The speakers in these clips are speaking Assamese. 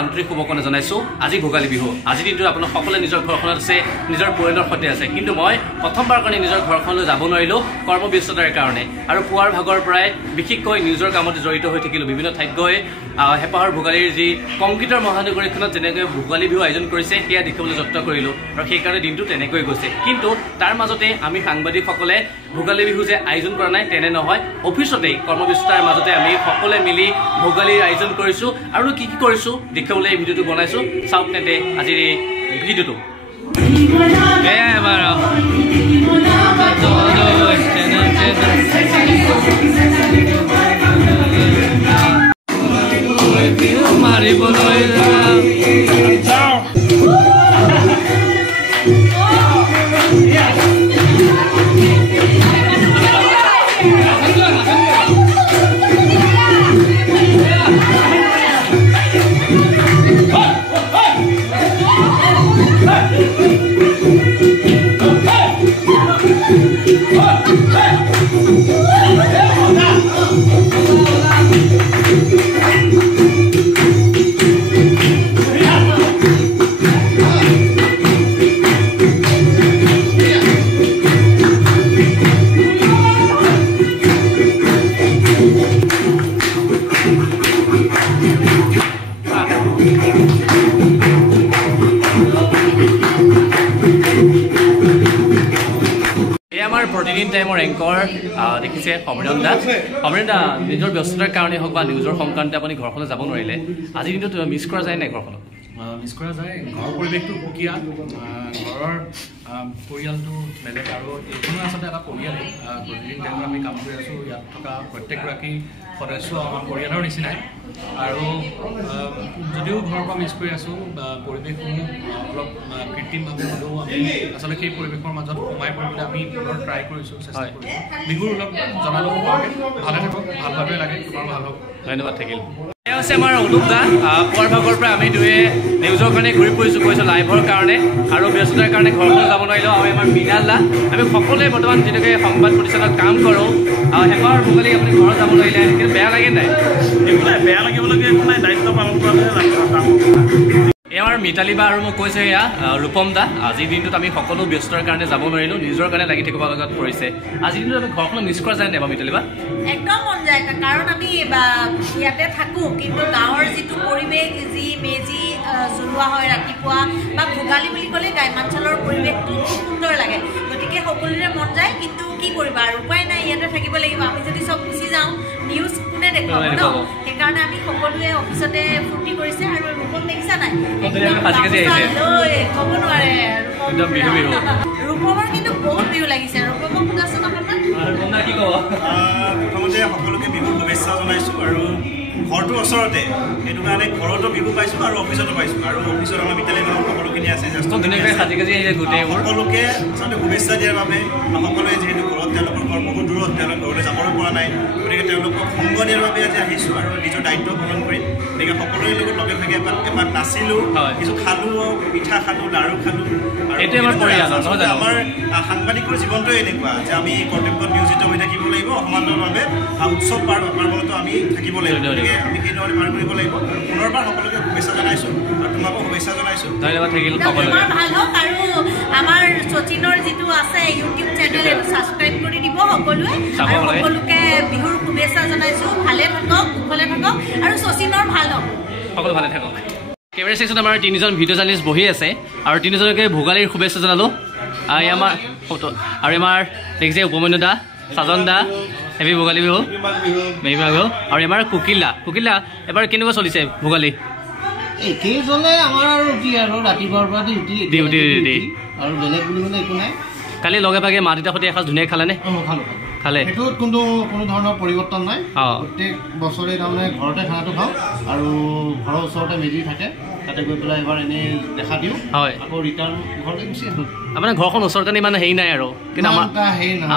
আন্তৰিক শুভকামনা জনাইছোঁ। আজি ভোগালী বিহু। আজিৰ দিনটোত আপোনালোক সকলোৱে নিজৰ ঘৰখনত আছে, নিজৰ পৰিয়ালৰ সৈতে আছে, কিন্তু মই প্ৰথমবাৰ কাৰণে নিজৰ ঘৰখনলৈ যাব নোৱাৰিলোঁ কৰ্মব্যস্ততাৰ কাৰণে। আৰু পুৱাৰ ভাগৰ পৰাই বিশেষকৈ নিজৰ কামত জড়িত হৈ থাকিলোঁ। বিভিন্ন ঠাইত গৈ হেঁপাহৰ ভোগালীৰ যি কংক্ৰিটৰ মহানগৰীখনত যেনেকৈ ভোগালী বিহু আয়োজন কৰিছে সেয়া দেখিবলৈ যত্ন কৰিলোঁ, আৰু সেইকাৰণে দিনটো তেনেকৈ গৈছে। কিন্তু তাৰ মাজতে আমি সাংবাদিকসকলে ভোগালী বিহু যে আয়োজন কৰা নাই তেনে নহয়, অফিচতেই কৰ্মব্যস্ততাৰ মাজতে আমি সকলোৱে মিলি ভোগালীৰ আয়োজন কৰিছোঁ। আৰু কি কি কৰিছোঁ দেখিবলৈ এই ভিডিঅ'টো বনাইছোঁ, চাওক তেন্তে আজিৰ এই ভিডিঅ'টো। আমাৰ প্ৰতিদিন টাইমৰ এংকৰ দেখিছে সমৰেণ দা। সমৰেণ দা, নিজৰ ব্যস্ততাৰ কাৰণে হওক বা নিউজৰ সংক্ৰান্তে আপুনি ঘৰখনত যাব নোৱাৰিলে, আজিৰ দিনটোত মিছ কৰা যায় নাই ঘৰখনত? মিছ কৰা যায়। ঘৰৰ পৰিৱেশটো সুকীয়া, ঘৰৰ পৰিয়ালটো বেলেগ, আৰু এইখনো আচলতে এটা পৰিয়াল। প্ৰতিদিন টাইমত আমি কাম কৰি আছোঁ, ইয়াত থকা প্ৰত্যেকগৰাকী সদস্য আমাৰ পৰিয়ালৰ নিচিনাই। আৰু যদিও ঘৰৰ পৰা মিছ কৰি আছোঁ, পৰিৱেশসমূহ অলপ কৃত্ৰিমভাৱে হ'লেও আমি আচলতে সেই পৰিৱেশৰ মাজত সোমাই পৰিবলৈ আমি পুনৰ ট্ৰাই কৰিছোঁ, চেষ্টা কৰিছোঁ। বিহুৰ অলপ জনালোঁ ভালে থাকক, ভালভাৱে লাগে, তোমাৰ ভাল হওক। ধন্যবাদ থাকিল। এয়া হৈছে আমাৰ অনুপ দা। পুৱাৰ ভাগৰ পৰা আমি দুয়ে নিউজৰ কাৰণে ঘূৰি ফুৰিছোঁ, কৈছোঁ লাইভৰ কাৰণে, আৰু ব্যস্ততাৰ কাৰণে ঘৰখনত যাব নোৱাৰিলোঁ। আৰু আমাৰ মৃণাল দা, আমি সকলোৱে বৰ্তমান যেনেকৈ সংবাদ প্ৰতিষ্ঠানত কাম কৰোঁ, হেঁপাহৰ ভোগালী আপুনি ঘৰত যাব নোৱাৰিলে, কিন্তু বেয়া লাগে নাই? একো নাই, বেয়া লাগিবলগীয়া একো নাই, দায়িত্ব পালন কৰাটোহে কাম। এয়া আমাৰ মিতালী বা আৰু মোক কৈছে এয়া ৰূপম দা। আজিৰ দিনটোত আমি সকলো ব্যস্তৰ কাৰণে যাব নোৱাৰিলোঁ, নিজৰ কাৰণে লাগি থাকিব লগাত পৰিছে। আজিৰ দিনটোত আমি ঘৰখনত মিছ কৰা যায় নাই বাৰু মিতালী বা? একদম মন যায়, কাৰণ আমি ইয়াতে থাকোঁ, কিন্তু গাঁৱৰ যিটো পৰিৱেশ, যি মেজি জ্বলোৱা হয় ৰাতিপুৱা, বা ভোগালী বুলি ক'লে গ্ৰাম্যাঞ্চলৰ পৰিৱেশটো খুব সুন্দৰ লাগে। গতিকে সকলোৰে মন যায়, কিন্তু কি কৰিবা আৰু, উপায় নাই, ইয়াতে থাকিব লাগিব। আমি যদি চব গুচি যাওঁ, নিউজ কোনে দেখুৱাব ন? সেইকাৰণে আমি সকলোৱে অফিচতে ফূৰ্তি কৰিছে। আৰু ৰূপম দেখিছা নাই, ক'ব নোৱাৰে ৰূপমৰ কিন্তু বহুত বিহু লাগিছে। ৰূপমক সোধাচোন অকণমান। প্ৰথমতে সকলোকে বিহুৰ শুভেচ্ছা জনাইছোঁ। আৰু ঘৰটো ওচৰতে, সেইটো কাৰণে ঘৰতো বিহু পাইছোঁ আৰু অফিচতো পাইছোঁ। আৰু অফিচত আমাৰ মিতালী মানুহ সকলোখিনি আছে, সকলোকে আচলতে শুভেচ্ছা দিয়াৰ বাবে। সকলোৱে যিহেতু ঘৰত, তেওঁলোকৰ ঘৰ বহুত দূৰত, তেওঁলোক ঘৰলৈ যাবলৈ পৰা নাই, গতিকে তেওঁলোকক সংগ দিয়াৰ বাবে আজি আহিছোঁ আৰু নিজৰ দায়িত্ব পালন কৰিম। গতিকে সকলোৰে লগত লগে ভাগে এপাক নাচিলোঁ, কিছু খালোঁ, পিঠা খালোঁ, লাড়ু খালোঁ। আমাৰ সাংবাদিকৰ জীৱনটোৱে এনেকুৱা যে আমি কৰ্তব্যত নিয়োজিত হৈ থাকিব লাগিব, সমান্তৰালভাৱে উৎসৱ পাৰ্বণতো আমি থাকিব লাগিব। গতিকে আমি সেইদৰে পাৰ কৰিব লাগিব। পুনৰবাৰ সকলোকে শুভেচ্ছা জনাইছোঁ, আৰু তোমাকো শুভেচ্ছা জনাইছোঁ। ধন্যবাদ থাকিল। তোমাৰ ভাল হওক, আৰু আমাৰ শচীনৰ যিটো আছে ইউটিউব চেনেল, এইটো ছাবস্ক্ৰাইব কৰি দিব সকলোৱে। আৰু সকলোকে বিহুৰ শুভেচ্ছা জনাইছোঁ। ভালে থাকক, কুশলে থাকক, আৰু শচীনৰ ভাল হওক, সকলো ভালে থাকক। কেমেৰা ছেকশ্যনত আমাৰ তিনিজন ভিডিঅ' জাৰ্নেলিষ্ট বহি আছে, আৰু তিনিজনকে ভোগালীৰ শুভেচ্ছা জনালোঁ। আমাৰ ফটো, আৰু আমাৰ দেখিছে উপমন্যু দা, সাজন দা, হেপী ভোগালী বিহু, বিহু। আৰু আমাৰ কুকিলা এবাৰ কেনেকুৱা চলিছে ভোগালী? একেই চলে আমাৰ, আৰু কি আৰু ৰাতিপুৱাৰ পৰা ডিউটি, আৰু বেলেগ বুলিবলৈ একো নাই। কালি লগে ভাগে মা দেউতাৰ সৈতে এসাঁজ ধুনীয়াকৈ খালেনে? খালে, সেইটোত কোনো ধৰণৰ পৰিৱৰ্তন নাই। প্ৰত্যেক বছৰে তাৰমানে ঘৰতে খানাটো খাওঁ, আৰু ঘৰৰ ওচৰতে মেজি থাকে, তাতে গৈ পেলাই এবাৰ এনেই দেখা দিওঁ, হয়, আকৌ ৰিটাৰ্ণ ঘৰলৈ গুচি আহোঁ। আপোনাৰ ঘৰখন ওচৰত কাৰণে ইমান হেৰি নাই আৰু, কিন্তু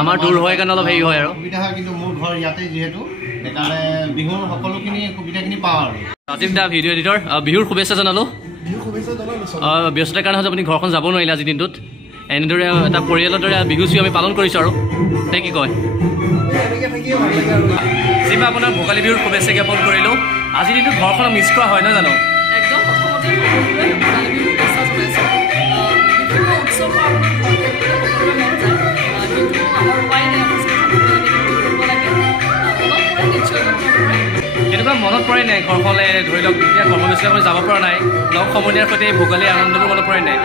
আমাৰ দূৰ হয় কাৰণে অলপ হেৰি হয় আৰু সুবিধা হয়। কিন্তু মোৰ ঘৰ ইয়াতে যিহেতু, সেইকাৰণে বিহুৰ সকলোখিনি সুবিধাখিনি পাওঁ। আৰু ৰাজীৱ দা ভিডিঅ' এডিটৰ, বিহুৰ শুভেচ্ছা জনালোঁ। ব্যস্ততাৰ কাৰণে হয়তো আপুনি ঘৰখন যাব নোৱাৰিলে আজিৰ দিনটোত। এনেদৰে এটা পৰিয়ালৰ দৰে বিহু চিহু আমি পালন কৰিছোঁ। আৰু নে কি কয়? যিবা আপোনাৰ ভোগালী বিহুৰ শুভেচ্ছা জ্ঞাপন কৰিলোঁ। আজিৰ দিনটোত ঘৰখনক মিছ কৰা হয় নহয় জানো? একদম কেতিয়াবা মনত পৰে নাই ঘৰখনলৈ ধৰি লওক এতিয়া কৰ্মব্যস্ততালৈ যাব পৰা নাই লগ সমনীয়াৰ সৈতে ভোগালী আনন্দবোৰ মনত পৰে নাই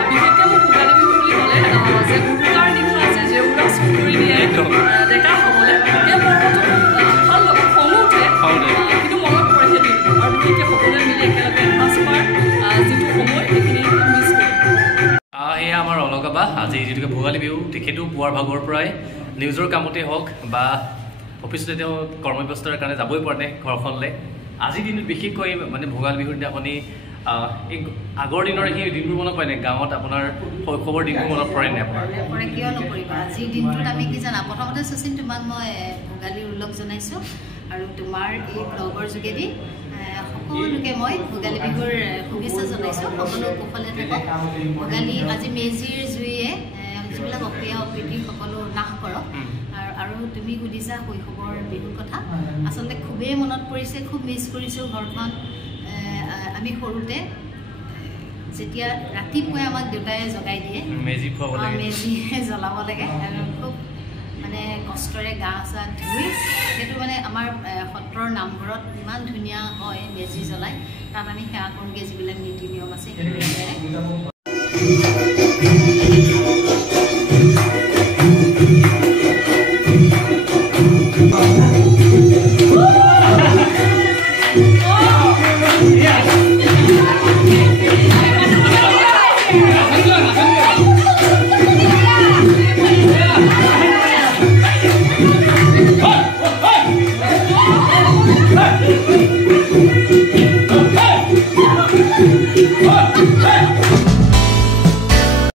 এয়া আমাৰ অলগা আজি যিটোকে ভোগালী বিহু তেখেতো পুৱাৰ ভাগৰ পৰাই নিউজৰ কামতেই হওক বা অফিচতে তেওঁ কৰ্মব্যস্তাৰ কাৰণে যাবই পৰা নাই ঘৰখনলৈ আজিৰ দিনত বিশেষকৈ মানে ভোগালী বিহুৰ দিনা আপুনি এই আগৰ দিনৰ সেই দিনবোৰ মনত পৰে নাই গাঁৱত আপোনাৰ শৈশৱৰ দিনবোৰ মনত পৰে নাই আপোনাৰ কিয় নপৰিব আজিৰ দিনটোত আমি কি জানা প্ৰথমতে শচীন তোমাক মই ভোগালীৰ উল্লেখ জনাইছোঁ আৰু তোমাৰ এই ব্লগৰ যোগেদি সকলোকে মই ভোগালী বিহুৰ শুভেচ্ছা জনাইছোঁ সকলো কুশলে থাকক ভোগালী আজি মেজিৰ জুইয়ে যিবিলাক অপ্ৰিয় অপ্ৰীতি সকলো নাশ কৰক আৰু তুমি সুধিছা শৈশৱৰ বিহুৰ কথা আচলতে খুবেই মনত পৰিছে খুব মিছ কৰিছোঁ ঘৰখন আমি সৰুতে যেতিয়া ৰাতিপুৱাই আমাক দেউতাই জগাই দিয়ে মেজি জ্বলাব লাগে আৰু খুব মানে কষ্টৰে গা চা ধুই সেইটো মানে আমাৰ সত্ৰৰ নামঘৰত ইমান ধুনীয়া হয় মেজি জ্বলাই তাত আমি সেৱা কৰোঁগৈ যিবিলাক নীতি নিয়ম আছে সেইদৰে